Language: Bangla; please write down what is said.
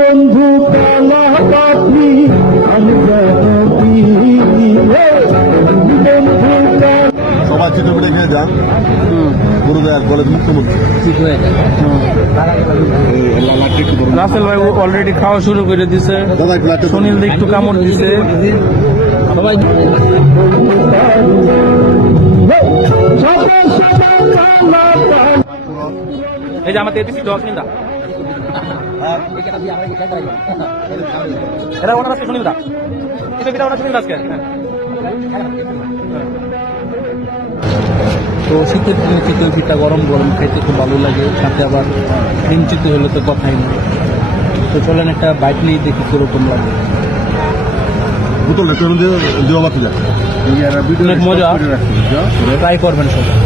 বন্ধু কালা পাখি সবার চিত্রপটে খেয়ে যান গুরুদয়ার কলেজ মুখ্যমন্ত্রী ঠিক হয়ে যায়। রাসেল ভাই অলরেডি খাওয়া শুরু করে দিছে, সুনীল দা একটু কামড় দিছে। সবাই এই যে আমার তেত্রিশ দশ মিনিট এটা ওনার আজকে সুনীল দা, এটা ওনার সুনীল আজকে। তো শীতের দিনে চিতই পিঠা গরম গরম খাইতে খুব ভালো লাগে, সাথে আবার ডিম চিতই হলে তো কথাই না। তো চলেন একটা বাইক নিয়ে দেখি কিরকম লাগে। বোতলটা কেন দেওয়া বাকি লাগে অনেক মজা, ট্রাই করবেন সবাই।